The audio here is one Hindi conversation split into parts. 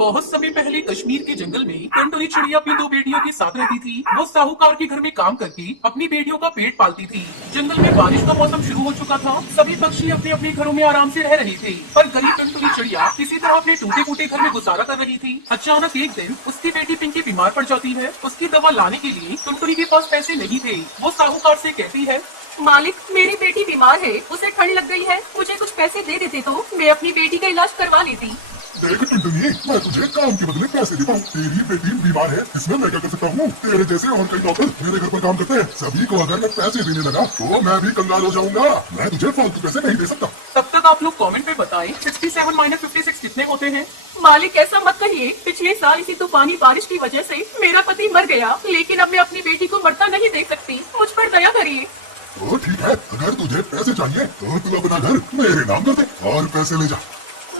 बहुत समय पहले कश्मीर के जंगल में टुनटुनी चिड़िया अपनी दो बेटियों के साथ रहती थी। वो साहूकार के घर में काम करके अपनी बेटियों का पेट पालती थी। जंगल में बारिश का मौसम शुरू हो चुका था। सभी पक्षी अपने अपने घरों में आराम से रह रहे थे, पर गरीब टुनटुनी चिड़िया किसी तरह अपने टूटे फूटे घर में गुजारा कर रही थी। अचानक एक दिन उसकी बेटी पिंकी बीमार पड़ जाती है। उसकी दवा लाने के लिए टुनटुनी के पास पैसे नहीं थे। वो साहूकार से कहती है, मालिक, मेरी बेटी बीमार है, उसे ठंड लग गई है, मुझे कुछ पैसे दे देते तो मैं अपनी बेटी का इलाज करवा लेती। देख टुनटुनी, मैं तुझे काम के बदले पैसे देता हूँ। तेरी बेटी बीमार है, इसमें मैं क्या कर सकता हूँ? तेरे जैसे और कई नौकर मेरे घर पर काम करते हैं। सभी को अगर मैं पैसे देने लगा तो मैं भी कंगाल हो जाऊंगा। मैं तुझे फालतू पैसे नहीं दे सकता। तब तक आप लोग कमेंट में बताएं 67 - 56 कितने होते हैं? मालिक, ऐसा मत कहिए। पिछले साल इसी तूफानी बारिश की वजह से मेरा पति मर गया, लेकिन अब मैं अपनी बेटी को मरता नहीं देख सकती। मुझ पर दया करिए। तो ठीक है, अगर तुझे पैसे चाहिए तो तू अपना घर मेरे नाम कर दे और पैसे ले जा।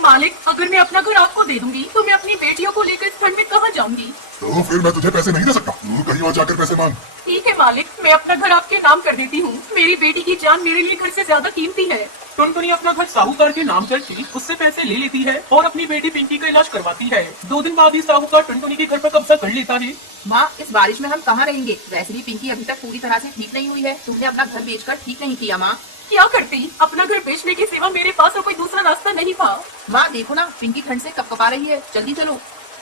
मालिक, अगर मैं अपना घर आपको दे दूंगी तो मैं अपनी बेटियों को लेकर इस ठंड में कहाँ जाऊंगी? तो फिर मैं तुझे पैसे नहीं दे सकता। तू कहीं और जाकर पैसे मांग। ठीक है मालिक, मैं अपना घर आपके नाम कर देती हूँ। मेरी बेटी की जान मेरे लिए घर से ज्यादा कीमती है। टुनटुनी अपना घर साहूकार के नाम करके उससे पैसे ले लेती है और अपनी बेटी पिंकी का इलाज करवाती है। 2 दिन बाद ही साहूकार टुनटुनी के घर पर कब्जा कर लेता है। माँ, इस बारिश में हम कहाँ रहेंगे? वैसे भी पिंकी अभी तक पूरी तरह से ठीक नहीं हुई है। तुमने अपना घर बेचकर ठीक नहीं किया माँ। क्या करती? अपना घर बेचने के सिवा मेरे पास और कोई दूसरा रास्ता नहीं था। माँ देखो ना, पिंकी ठंड से कपकपा रही है। जल्दी चलो।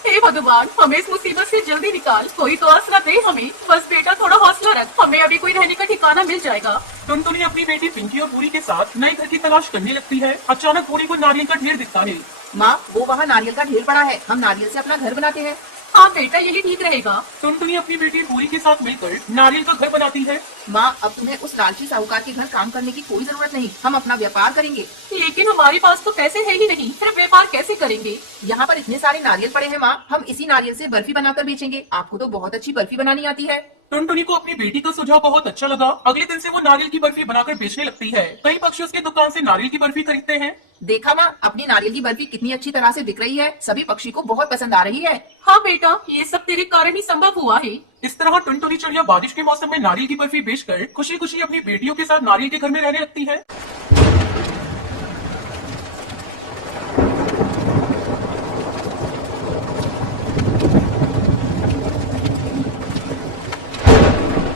हे भगवान, हमें इस मुसीबत से जल्दी निकाल। कोई तो आसरा दे हमें। बस बेटा, थोड़ा हौसला रख, हमें अभी कोई रहने का ठिकाना मिल जाएगा। टुनटुनी अपनी बेटी पिंकी और पूरी के साथ नए घर की तलाश करने लगती है। अचानक पूरी को नारियल का ढेर दिखता है। माँ, वो वहाँ नारियल का ढेर पड़ा है। हम नारियल से अपना घर बनाते हैं। हाँ बेटा, यही ठीक रहेगा। टुनटुनी अपनी बेटी पूरी के साथ मिलकर नारियल का घर बनाती है। माँ, अब तुम्हें उस लालची साहूकार के घर काम करने की कोई जरूरत नहीं। हम अपना व्यापार करेंगे। लेकिन हमारे पास तो पैसे है ही नहीं, फिर व्यापार कैसे करेंगे? यहाँ पर इतने सारे नारियल पड़े हैं माँ, हम इसी नारियल से बर्फी बनाकर बेचेंगे। आपको तो बहुत अच्छी बर्फी बनानी आती है। टुनटुनी को अपनी बेटी का सुझाव बहुत अच्छा लगा। अगले दिन से वो नारियल की बर्फी बनाकर बेचने लगती है। कई पक्षी उसकी दुकान से नारियल की बर्फी खरीदते हैं। देखा माँ, अपनी नारियल की बर्फी कितनी अच्छी तरह से बिक रही है। सभी पक्षी को बहुत पसंद आ रही है। हाँ बेटा, ये सब तेरे कारण ही संभव हुआ है। इस तरह टुनटुनी चिड़िया बारिश के मौसम में नारियल की बर्फी बेचकर खुशी खुशी अपनी बेटियों के साथ नारियल के घर में रहने लगती है।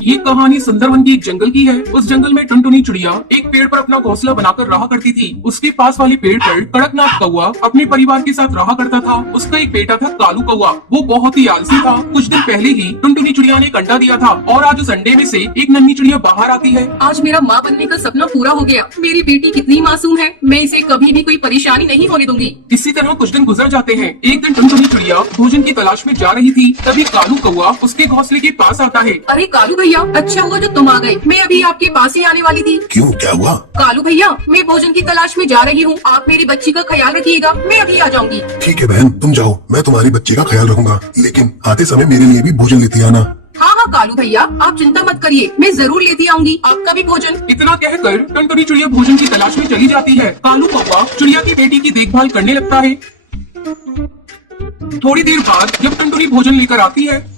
ये कहानी सुंदरवन की एक जंगल की है। उस जंगल में टुनटुनी चिड़िया एक पेड़ पर अपना घोंसला बनाकर रहा करती थी। उसके पास वाले पेड़ पर कड़कनाथ कौवा अपने परिवार के साथ रहा करता था। उसका एक बेटा था कालू कौवा। वो बहुत ही आलसी था। कुछ दिन पहले ही टुनटुनी चिड़िया ने एक अंडा दिया था और आज उस अंडे में से एक नन्ही चिड़िया बाहर आती है। आज मेरा माँ बनने का सपना पूरा हो गया। मेरी बेटी कितनी मासूम है, मैं इसे कभी भी कोई परेशानी नहीं होने दूंगी। इसी तरह कुछ दिन गुजर जाते हैं। एक दिन टुनटुनी चिड़िया भोजन की तलाश में जा रही थी। तभी कालू कौवा उसके घोंसले के पास आता है। अरे कालू भैया, अच्छा हुआ जो तुम आ गए। मैं अभी आपके पास ही आने वाली थी। क्यों, क्या हुआ? कालू भैया, मैं भोजन की तलाश में जा रही हूँ। आप मेरी बच्ची का ख्याल रखिएगा, मैं अभी आ जाऊंगी। ठीक है बहन, तुम जाओ, मैं तुम्हारी बच्ची का ख्याल रखूंगा, लेकिन आते समय मेरे लिए भी भोजन लेती आना। हाँ हाँ कालू भैया, आप चिंता मत करिए, मैं जरूर लेती आऊंगी आपका भी भोजन। इतना कहकर टुनटुनी चिड़िया भोजन की तलाश में चली जाती है। कालू कौवा चिड़िया की बेटी की देखभाल करने लगता है। थोड़ी देर बाद जब टुनटुनी भोजन लेकर आती है,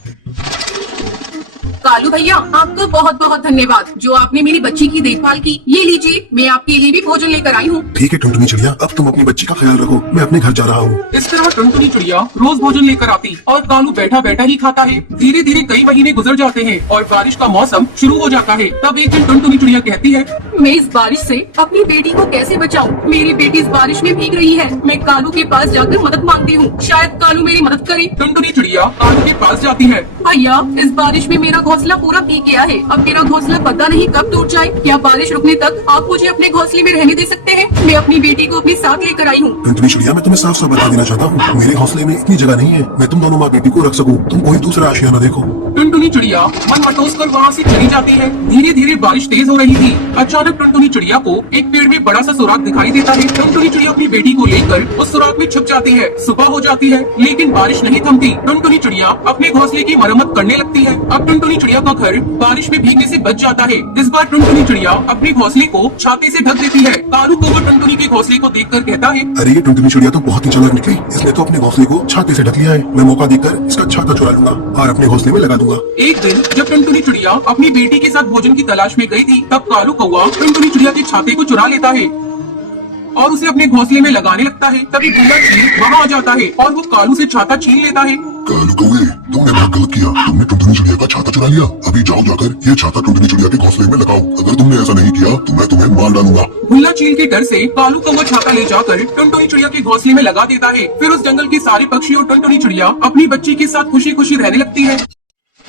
कालू भैया, आपको बहुत बहुत धन्यवाद जो आपने मेरी बच्ची की देखभाल की। ये लीजिए, मैं आपके लिए भी भोजन लेकर आई हूँ। ठीक है टुनटुनी चिड़िया, अब तुम अपनी बच्ची का ख्याल रखो, मैं अपने घर जा रहा हूँ। इस तरह टुनटुनी चिड़िया रोज भोजन लेकर आती और कालू बैठा बैठा ही खाता है। धीरे धीरे कई महीने गुजर जाते हैं और बारिश का मौसम शुरू हो जाता है। तब एक दिन टुनटुनी चिड़िया कहती है, मैं इस बारिश से अपनी बेटी को कैसे बचाऊं? मेरी बेटी इस बारिश में भीग रही है। मैं कालू के पास जाकर मदद मांगती हूँ, शायद कालू मेरी मदद करे। टुनटुनी चिड़िया कालू के पास जाती है। भैया, इस बारिश में मेरा घोंसला पूरा भीग गया है। अब मेरा घोंसला पता नहीं कब टूट जाए। क्या बारिश रुकने तक आप मुझे अपने घोंसले में रहने दे सकते हैं? मैं अपनी बेटी को अपने साथ लेकर आई हूँ। टुनटुनी चिड़िया, मैं तुम्हें साफ साफ बता देना चाहता हूँ, मेरे घोंसले में इतनी जगह नहीं है मैं तुम दोनों माँ बेटी को रख सकूँ। तुम कोई दूसरा आशिया न देखो। टुनटुनी चिड़िया मन मटोस कर वहाँ से चली जाती है। धीरे धीरे बारिश तेज हो रही थी। अचानक टुनटुनी चिड़िया को एक पेड़ में बड़ा सा सुराग दिखाई देता है। टुनटुनी चिड़िया अपनी बेटी को लेकर उस सुराग में छुप जाती है। सुबह हो जाती है, लेकिन बारिश नहीं थमती। टुनटुनी चिड़िया अपने घोंसले की मरम्मत करने लगती है। अब टुनटुनी चिड़िया का घर बारिश में भीगने से बच जाता है। इस बार टुनटुनी चिड़िया अपने घोंसले को छाते से ढक देती है। कालू कौवा टुनटुनी के घोंसले को देखकर कहता है, अरे ये टुनटुनी चिड़िया तो बहुत ही चालाक निकली, इसने तो अपने घोंसले को छाते से ढक लिया है। मैं मौका देखकर इसका छाता चुरा लूंगा और अपने घोंसले में लगा दूंगा। एक दिन जब टुनटुनी चिड़िया अपनी बेटी के साथ भोजन की तलाश में गई थी, तब कालू कौवा टुनटुनी चिड़िया के छाते को चुरा लेता है। और उसे अपने घोंसले में लगाने लगता है। तभी भूला चील वहाँ आ जाता है और वो कालू से छाता छीन लेता है। कालू कौवे, तुमने बहुत गलत किया। तुमने टुनटुनी चिड़िया का छाता चुरा लिया। अभी जाओ जाकर ये छाता टुनटुनी चिड़िया के घोंसले में लगाओ। अगर तुमने ऐसा नहीं किया तो मैं तुम्हें मार डालूंगा। भुल्ला चील के डर से कालू कौवा छाता ले जाकर टुनटुनी चिड़िया के घोंसले में लगा देता है। फिर उस जंगल के सारे पक्षी और टुनटुनी चिड़िया अपनी बच्ची के साथ खुशी खुशी रहने लगती है।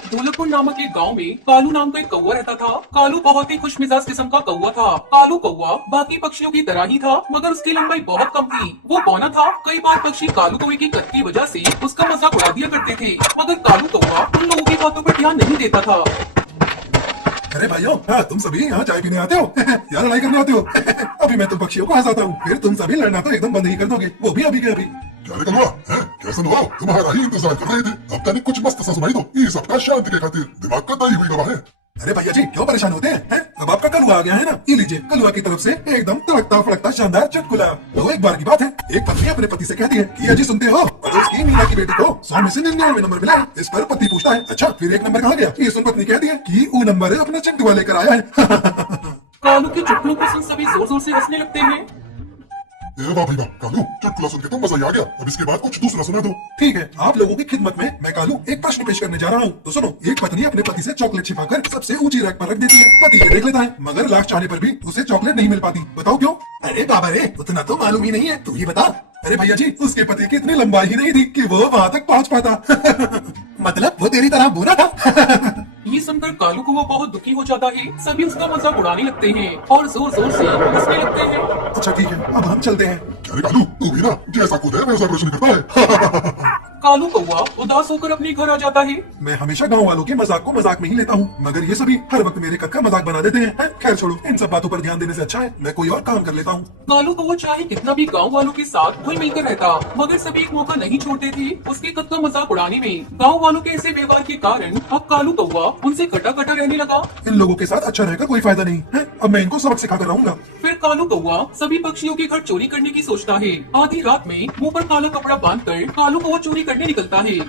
ढोलकपुर नामक एक गांव में कालू नाम का एक कौवा रहता था। कालू बहुत ही खुशमिजाज किस्म का कौवा था। कालू कौवा बाकी पक्षियों की तरह ही था, मगर उसकी लंबाई बहुत कम थी। वो बौना था। कई बार पक्षी कालू कौवे की कद की वजह से उसका मजाक उड़ा दिया करते थे, मगर कालू कौवा उन लोगों की बातों पर ध्यान नहीं देता था। अरे भाइयों, हाँ, तुम सभी यहाँ चाय पीने आते हो या लड़ाई करने आते हो अभी मैं तुम पक्षियों को हंसाता हूँ, फिर तुम सभी लड़ना तो एकदम बंद ही कर दोगे, वो भी अभी के अभी। क्या रे कलवा, हैं? कैसे हो? तुम्हारा ही इंतजार कर रहे थे। अब तनिक कुछ मस्त सा सुनाई दो। ये सबका शांति के खातिर दिमाग का दही हुई गवाह है। अरे भैया जी, क्यों परेशान होते हैं? अब आपका कलुआ आ गया है ना, ये लीजिए कलुआ की तरफ से एकदम तड़कता फड़कता शानदार चुटकुला। तो एक बार की बात है, एक पत्नी अपने पति से कहती है कि अजी सुनते हो, पड़ोस की मीना की बेटी को 100 में से 99 नंबर मिला है। इस पर पति पूछता है, अच्छा फिर एक नंबर कहाँ गया? ये सुन पत्नी कहती है कि वो नंबर अपना चिंटुआ लेकर आया है कालू के चुटकुलों को सुन सभी जोर जोर से हंसने लगते हैं। ए वाह भाई वाह, कालू चुटकुला सुन के तो मजा ही आ गया। अब इसके बाद कुछ दूसरा सुना दो। ठीक है, आप लोगों की खिदमत में मैं कालू एक प्रश्न पेश करने जा रहा हूँ। तो सुनो, एक पत्नी अपने पति से चॉकलेट छिपाकर सबसे ऊंची रैक पर रख देती है। पति ये देख लेता है, मगर लाख चाहने पर भी उसे चॉकलेट नहीं मिल पाती। बताओ क्यों? अरे बाबा रे, उतना तो मालूम ही नहीं है, तू ही बता। अरे भैया जी, उसके पति की इतनी लंबाई ही नहीं थी कि वो वहाँ तक पहुँच पाता मतलब वो तेरी तरह बुरा था ये सुनकर कालू को वो बहुत दुखी हो जाता है। सभी उसका मजाक उड़ाने लगते हैं और जोर जोर से हंसने लगते हैं। अच्छा ठीक है, अब हम चलते हैं। क्या रे कालू, तू भी ना जैसा खुद है वैसा रोशनी करता है कालू कौवा उदास होकर अपने घर आ जाता है। मैं हमेशा गांव वालों के मजाक को मजाक में ही लेता हूँ, मगर ये सभी हर वक्त मेरे कद का मजाक बना देते हैं। खैर छोड़ो, इन सब बातों पर ध्यान देने से अच्छा है मैं कोई और काम कर लेता हूँ। कालू कौवा चाहे कितना भी गांव वालों के साथ घुल मिलकर रहता, मगर सभी एक मौका नहीं छोड़ते थे उसके कद का मजाक उड़ाने में। गांव वालों के ऐसे व्यवहार के कारण अब कालू कौवा उनसे कटा कटा रहने लगा। इन लोगों के साथ अच्छा रहकर कोई फायदा नहीं है, अब मैं इनको सबक सिखा कर रहूंगा। फिर कालू कौवा सभी पक्षियों के घर चोरी करने की सोचता है। आधी रात में मुंह पर काला कपड़ा बांधकर कालू कौवा चोरी करने निकलता है।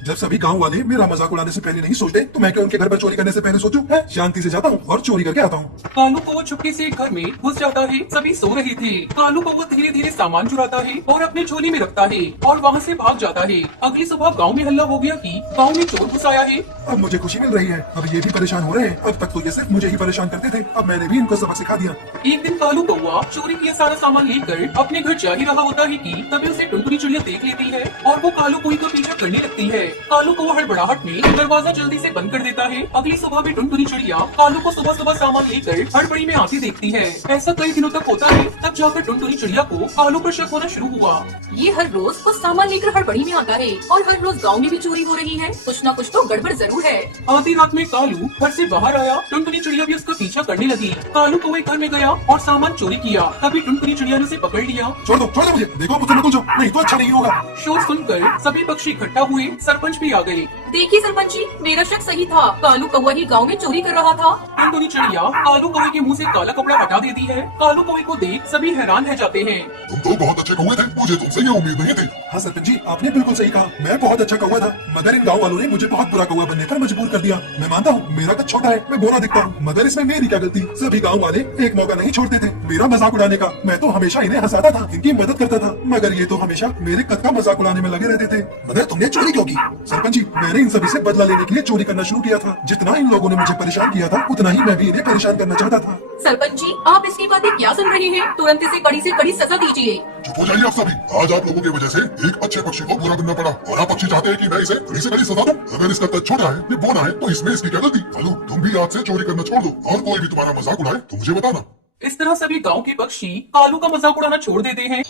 जब सभी गांव वाले मेरा मजाक उड़ाने से पहले नहीं सोचते, तो मैं क्या उनके घर पर चोरी करने से पहले सोचूं? शांति से जाता हूँ और चोरी करके आता हूँ। कालू कौवा चुपके से एक घर में घुस जाता है। सभी सो रहे थे। कालू कौवा धीरे धीरे सामान चुराता है और अपने झोली में रखता है और वहाँ से भाग जाता है। अगली सुबह गांव में हल्ला हो गया कि गांव में चोर घुस आया है। अब मुझे खुशी मिल रही है, अब ये भी परेशान हो रहे हैं। अब तक तो ये सिर्फ मुझे ही परेशान करते थे, अब मैंने भी इनको सबक सिखा दिया। एक दिन कालू कौवा चोरी किया सारा सामान लेकर अपने घर जा ही रहा होता है कि तभी उसे टुनटुनी चिड़िया देख लेती है और वो कालू कोई का पीछा करने लगती है। कालू कौवा हड़बड़ाहट में दरवाजा जल्दी से बंद कर देता है। अगली सुबह भी टुनटुनी चिड़िया कालू को सुबह सुबह सामान लेकर हड़बड़ी में आती देखती है। ऐसा कई दिनों तक होता है, तब जाकर टुनटुनी चिड़िया को कालू पर शक होना शुरू हुआ। ये हर रोज कुछ सामान लेकर हड़बड़ी में आता है और हर रोज गांव में भी चोरी हो रही है। कुछ न कुछ तो गड़बड़ जरूर है। आधी रात में कालू घर से बाहर आया। टुनटुनी चिड़िया भी उसका पीछा करने लगी। कालू कौवे घर में गया और सामान चोरी किया। तभी टुनटुनी चिड़िया ने उसे पकड़ लिया। छोड़ दो मुझे, देखो मुझसे मत पूछो, नहीं तो अच्छा नहीं होगा। शोर सुनकर सभी पक्षी इकट्ठा हुए। सरपंच भी आ गए। देखिए सरपंच जी, मेरा शक सही था, कालू कौवा ही गांव में चोरी कर रहा था। टुनटुनी चिड़िया कालू कौवे के मुंह से काला कपड़ा हटा देती है। कालू कौवे को देख सभी हैरान रह जाते हैं। तुम तो बहुत अच्छे कौवे थे, मुझे तुमसे ये उम्मीद नहीं थी। हाँ सरपंच जी, आपने बिल्कुल सही कहा, मैं बहुत अच्छा कौवा था, मगर इन गांव वालों ने मुझे बहुत बुरा कौवा बनने पर मजबूर कर दिया। मैं मानता हूँ मेरा कद छोटा है, मैं बोरा दिखता हूँ, मगर इसमें मेरी क्या गलती? सभी गांव वाले एक मौका नहीं छोड़ते थे मेरा मजाक उड़ाने का। मैं तो हमेशा इन्हें हंसाता था, इनकी मदद करता था, मगर ये तो हमेशा मेरे कद का मजाक उड़ाने में लगे रहते थे। मगर तुमने चोरी क्यों की? सरपंच जी, मैंने इन सभी से बदला लेने के लिए चोरी करना शुरू किया था। जितना इन लोगों ने मुझे परेशान किया था, उतना ही मैं भी इन्हें परेशान करना चाहता था। सरपंच जी, आप इसकी बातें क्या सुन रहे हैं? तुरंत इसे कड़ी से कड़ी सजा दीजिए। चुप हो जाइए आप सभी। आज आप लोगों की वजह से एक अच्छे पक्षी को बुरा बनना पड़ा और आप पक्षी चाहते हैं कि मैं इसे कड़ी से कड़ी सजा दूं। अगर इसका कद छोटा है, ये बोना है, तो इसमें इसकी क्या गलती? कालू, तुम भी आज से चोरी करना छोड़ दो और कोई भी तुम्हारा मजाक उड़ाए तो मुझे बताना। इस तरह सभी गांव के पक्षी कालू का मजाक उड़ाना छोड़ देते हैं।